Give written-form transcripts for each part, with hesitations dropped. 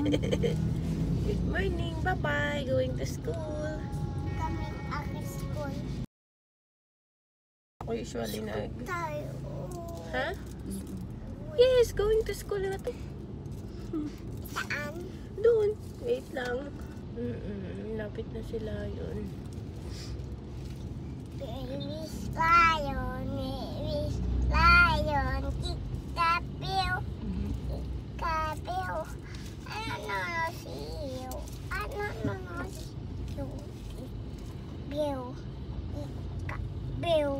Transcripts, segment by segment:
Good morning. Bye-bye. Going to school. Coming after school. Ako usually Tayo. Ha? Yes, going to school na to. Saan? Doon. Wait lang. Lapit na sila yun. Baby's lion, baby's lion, Kika-Bill, Kika-Bill. I don't know see you. I don't know see you. Bill, Kika-Bill,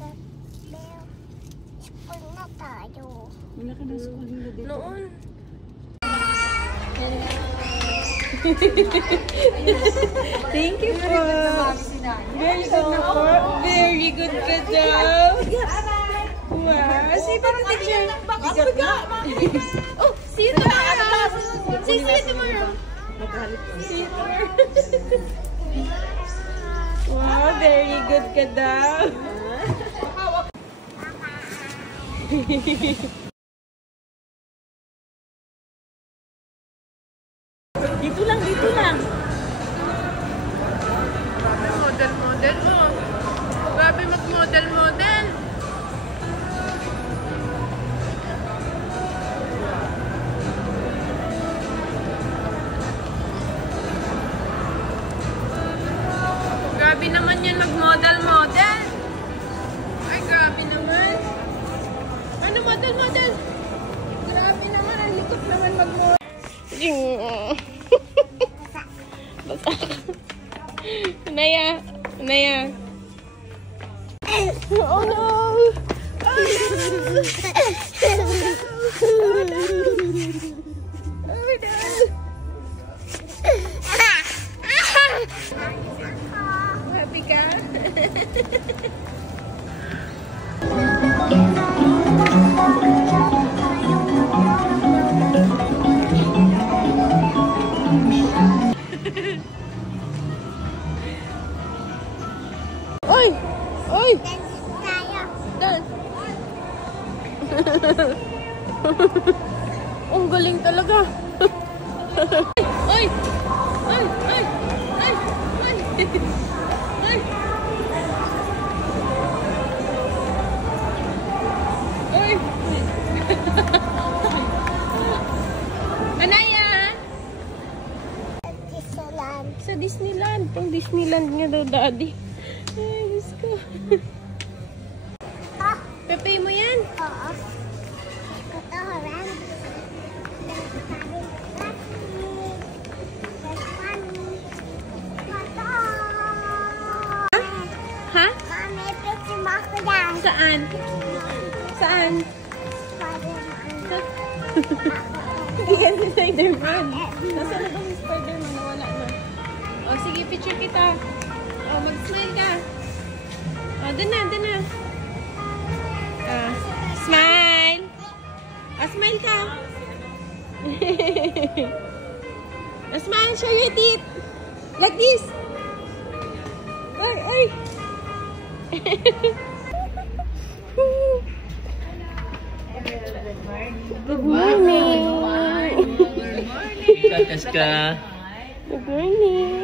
Kika-Bill. School na tayo. Malaki ng school nila dito. Noon. Thank you po. Very good na po. Very good ka daw. Wow. Si parang teacher. Oh, see you tomorrow. See you tomorrow. See you tomorrow. Wow, very good ka daw. Dito lang, dito lang. Model mo. Grabe mag-model. Grabe naman yan mag-model. Ay, grabe naman. Ano model? Grabe naman, ang likot naman mag-model. Naya. Oh no! Happy ka? Oy! Dan. Ang galing talaga. Oy! Anaya! Sa Disneyland. Pang Disneyland nga daw, Daddy. Ay, Diyos ko. Pepe mo yan? Oo. Ito, Ram. Ha? Mami, pwede mo ako yan. Saan? Hindi yan si Spider-Man. Nasa na ba si Spider-Man? Nawala na. O, sige, picture kita. O, mag-smile ka. O, dun na. Smile! O, smile ka. O, smile, show your teeth. Like this. Ay! Good morning. Kakas ka. Good morning.